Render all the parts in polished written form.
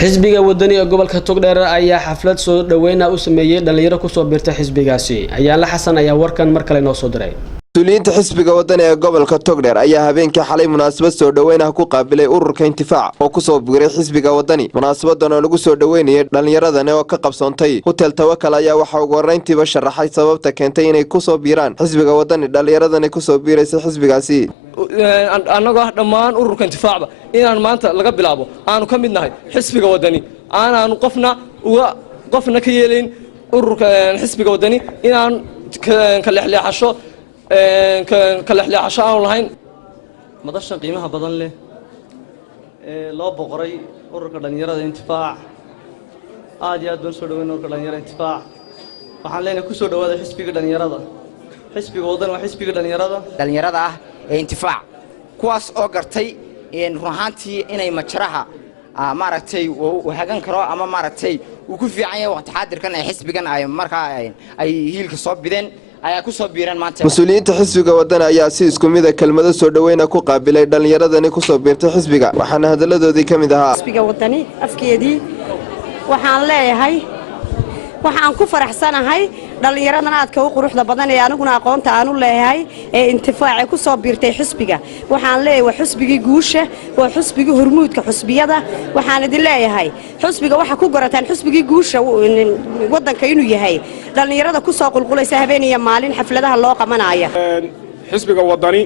xisbiga wadani ee gobolka Togdheer ayaa xaflad soo dhaweynaa u sameeyay dhalinyaro ku soo biirtay xisbigaasi ayaa la xasan ayaa warkan mar kale noo soo diray مسؤولينta xisbiga wadani ee gobolka Togdheer ayaa habeenkii xalay munaasabad soo dhaweynaa ku qaabilay ururka intifaac oo ku soo biiray xisbiga wadani munaasabadan oo lagu soo dhaweynayay dhalinyaradan oo ka qabsoontay hotel Tawakal ayaa waxa ugu horeyntiiba sharaxay sababta keentay inay ku soo biiraan xisbiga wadani dhalinyaradan ku soo biiraysa xisbigaasi anagu dhammaan ururka intifaacba inaan maanta laga bilaabo aanu ka mid nahay xisbiga wadani aanu qofna ka yeelin ururka xisbiga wadani inaan ka leexleexasho aan lahayn madashan qiimaha badan leh loo boqoray ururka dhalinyarada intifaac aad iyo aad baan soo dhaweyn ururka dhalinyarada intifaac waxaan leenahay ku soo dhawaada xisbiga dhalinyarada xisbiga wadani waa xisbiga dhalinyarada ah intifaac kuwaas oo gartay ruuxantii inay majraha maaragtay uu hagan karo ama maaragtay uu ku fiican yahay waqti xaadirkan ay xisbigan ay markaa ay hiilka soo bideen ayaa ku soo biiran maanta mas'uuliyiinta xisbiga wadani ayaa si isku mid ah kelmado soo dhaweyn ku qaabilay dhalinyaradani ku soo biirtay xisbiga waxaana hadaladoodii kamid ahaa xisbiga wadani afkeedii waxaan leeyahay waxaan ku faraxsanahay dhalinyaradan aadka u quruxda badan ee aniguna aqoonta aan u leeyahay ee intifaac ku soo biirtay xisbiga waxaan leeyahay xisbigii guusha waa xisbigii hormuudka xisbiyada waxaan idin leeyahay xisbiga waxa ku gorataan xisbigii guusha wadanka inuu yahay dhalinyarada ku soo qulqulaysa habeen iyo maalin xafladaha loo qabanaya xisbiga wadani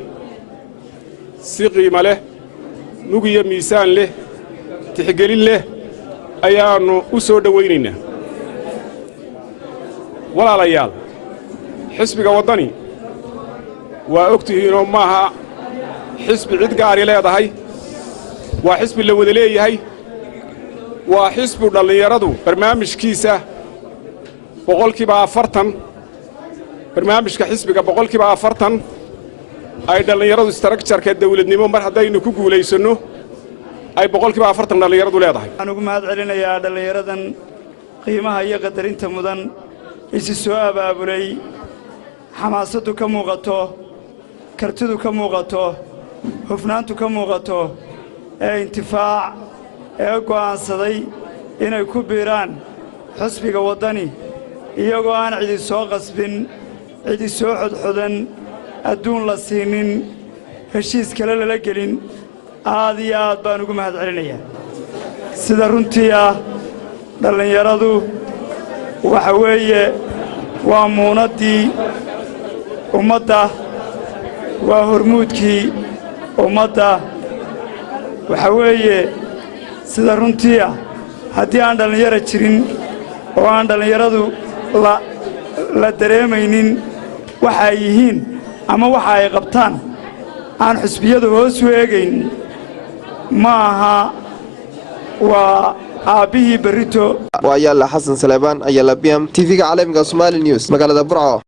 si qiimo leh mug iyo miisaan leh tixgelin leh ayaanu u soo dhaweynaynaa walaalayaal xisbiga wadani waa ogtihiinoo maaha xisbi cid gaari leedahay waa xisbi la wada leeyahay waa xisbi dhallinyaradu barnaamijkiisa boqolkiiba 40 barnaamijka xisbiga boqolkiiba 40 ay dhallinyaradu structure-ka dawladnimo mar haddaynu ku guulaysanno ay boqolkiiba 40 dhallinyaradu leedahay waxaan ugu mahad celinayaa dhallinyaradan qiimaha iyo qadarinta mudan isi soo abaabulay xamaasadu ka muuqato kartidu ka muuqato hufnaantu ka muuqato ee intifaac ee go'aansaday inay ku biiraan xisbiga wadani iyagoo aan cidi soo qasbin cidi soo xodxodan adduun la siinin heshiis kale lala gelin aad iyo aad baan ugu mahad celinayaa sida runtii ah dhallinyaradu waxa weeye waa muunadii ummadda waa hormuudkii ummadda waxa weeye sida runtii ah haddii aan dhallinyaro jirin oo aan dhallinyaradu la dareemaynin waxa ay yihiin ama waxa ay qabtaan aan xisbiyadu hoos u eegayn ma aha waa aabihii berrito وأيلا حسن سليمان أيلا بيام تيفيك عالمي Somali News مقالة برعو